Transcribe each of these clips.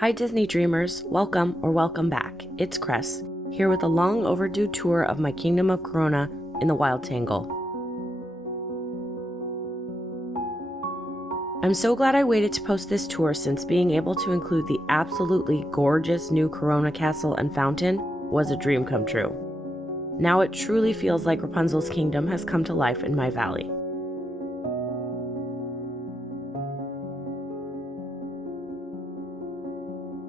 Hi Disney dreamers, welcome or welcome back. It's Cress, here with a long overdue tour of my Kingdom of Corona in the Wild Tangle. I'm so glad I waited to post this tour, since being able to include the absolutely gorgeous new Corona Castle and fountain was a dream come true. Now it truly feels like Rapunzel's kingdom has come to life in my valley.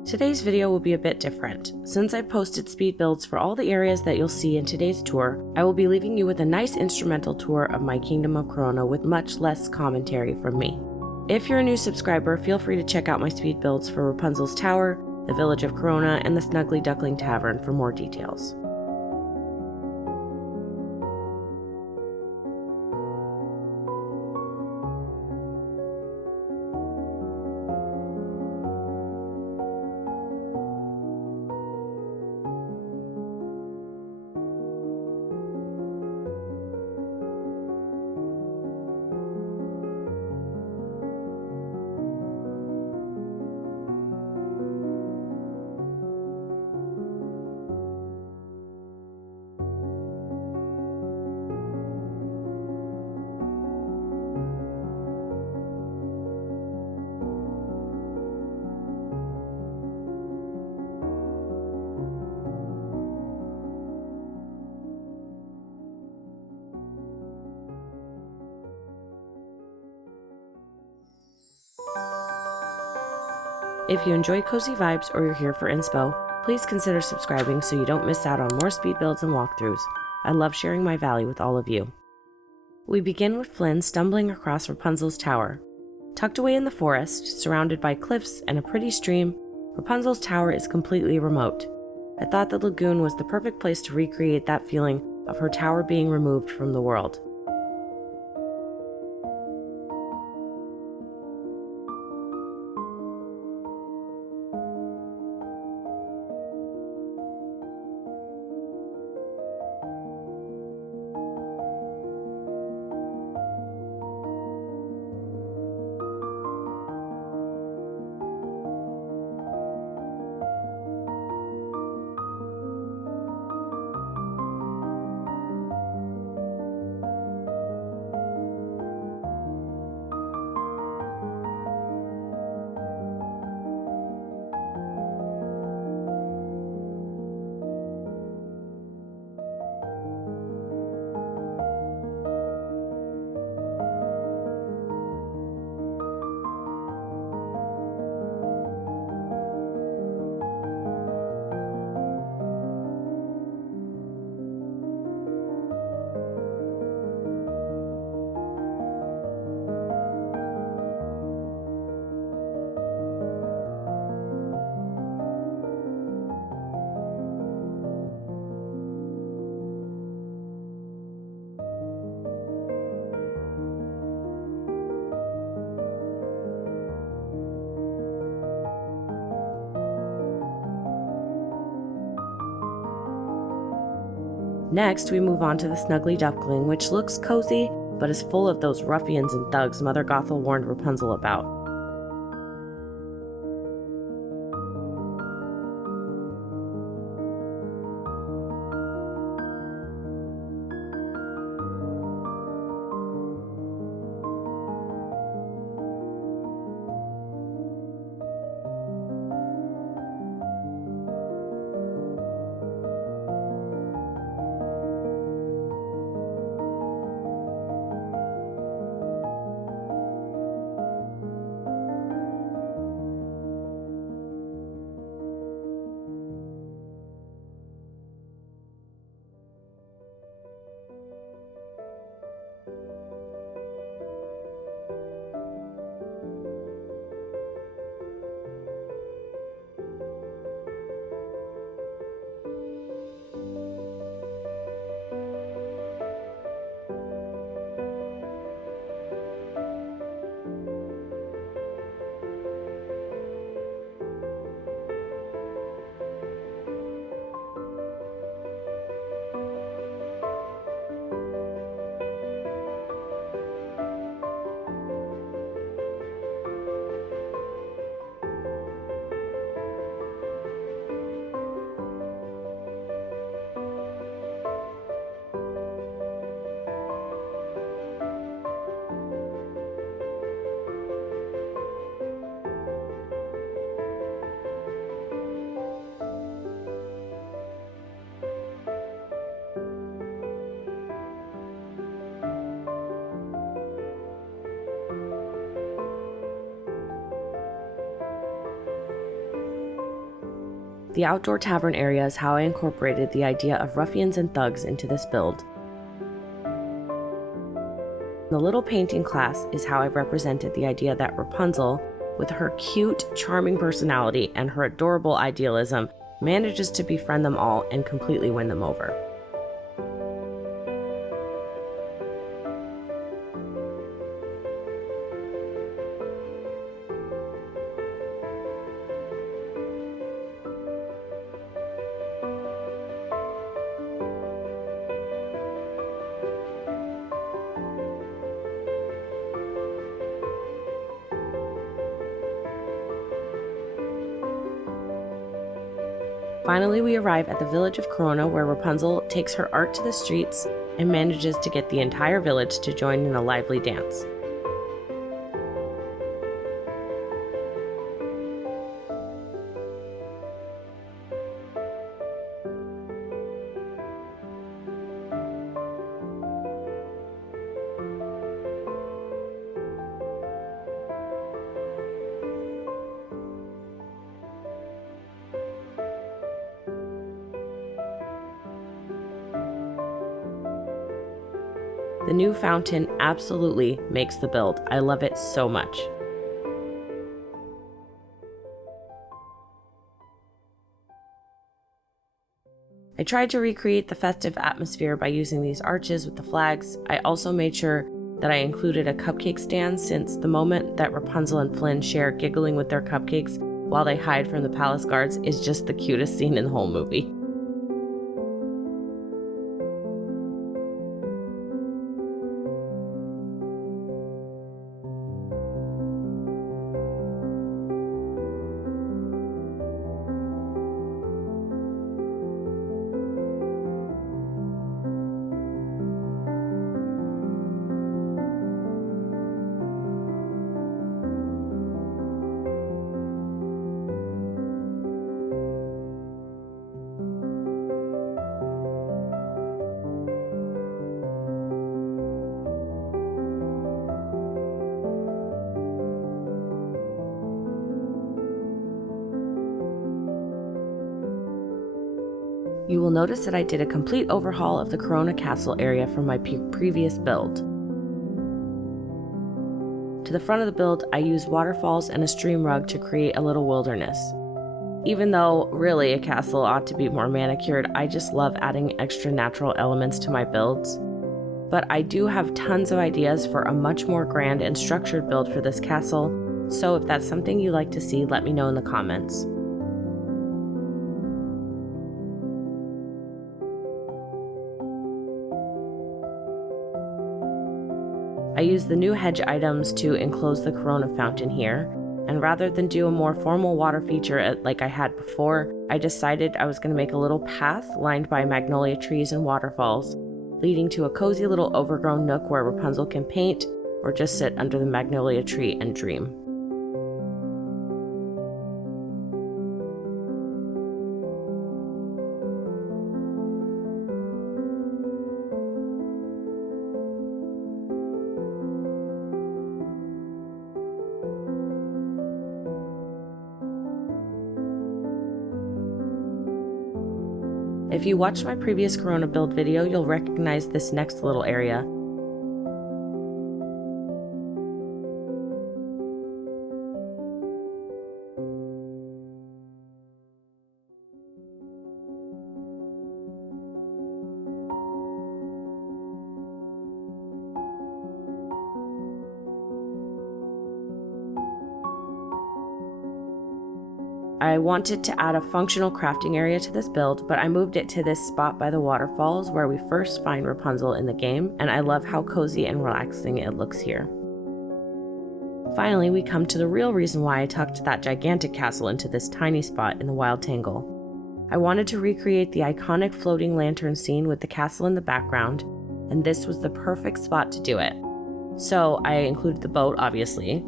Today's video will be a bit different. Since I posted speed builds for all the areas that you'll see in today's tour, I will be leaving you with a nice instrumental tour of my Kingdom of Corona with much less commentary from me. If you're a new subscriber, feel free to check out my speed builds for Rapunzel's Tower, the Village of Corona, and the Snuggly Duckling Tavern for more details. If you enjoy cozy vibes or you're here for inspo, please consider subscribing so you don't miss out on more speed builds and walkthroughs. I love sharing my valley with all of you. We begin with Flynn stumbling across Rapunzel's tower. Tucked away in the forest, surrounded by cliffs and a pretty stream, Rapunzel's tower is completely remote. I thought the lagoon was the perfect place to recreate that feeling of her tower being removed from the world. Next, we move on to the Snuggly Duckling, which looks cozy, but is full of those ruffians and thugs Mother Gothel warned Rapunzel about. The outdoor tavern area is how I incorporated the idea of ruffians and thugs into this build. The little painting class is how I've represented the idea that Rapunzel, with her cute, charming personality and her adorable idealism, manages to befriend them all and completely win them over. Finally, we arrive at the village of Corona, where Rapunzel takes her art to the streets and manages to get the entire village to join in a lively dance. The new fountain absolutely makes the build. I love it so much. I tried to recreate the festive atmosphere by using these arches with the flags. I also made sure that I included a cupcake stand, since the moment that Rapunzel and Flynn share giggling with their cupcakes while they hide from the palace guards is just the cutest scene in the whole movie. You will notice that I did a complete overhaul of the Corona Castle area from my previous build. To the front of the build, I used waterfalls and a stream rug to create a little wilderness. Even though really a castle ought to be more manicured, I just love adding extra natural elements to my builds. But I do have tons of ideas for a much more grand and structured build for this castle, so if that's something you'd like to see, let me know in the comments. I used the new hedge items to enclose the Corona fountain here, and rather than do a more formal water feature like I had before, I decided I was going to make a little path lined by magnolia trees and waterfalls, leading to a cozy little overgrown nook where Rapunzel can paint or just sit under the magnolia tree and dream. If you watched my previous Corona build video, you'll recognize this next little area. I wanted to add a functional crafting area to this build, but I moved it to this spot by the waterfalls where we first find Rapunzel in the game, and I love how cozy and relaxing it looks here. Finally, we come to the real reason why I tucked that gigantic castle into this tiny spot in the Wild Tangle. I wanted to recreate the iconic floating lantern scene with the castle in the background, and this was the perfect spot to do it. So I included the boat, obviously,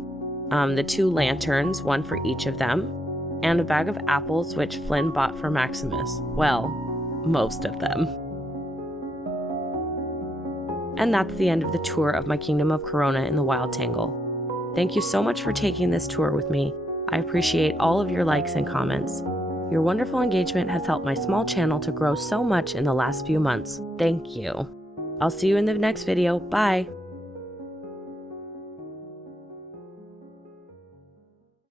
the two lanterns, one for each of them, and a bag of apples which Flynn bought for Maximus. Well, most of them. And that's the end of the tour of my Kingdom of Corona in the Wild Tangle. Thank you so much for taking this tour with me. I appreciate all of your likes and comments. Your wonderful engagement has helped my small channel to grow so much in the last few months. Thank you. I'll see you in the next video. Bye!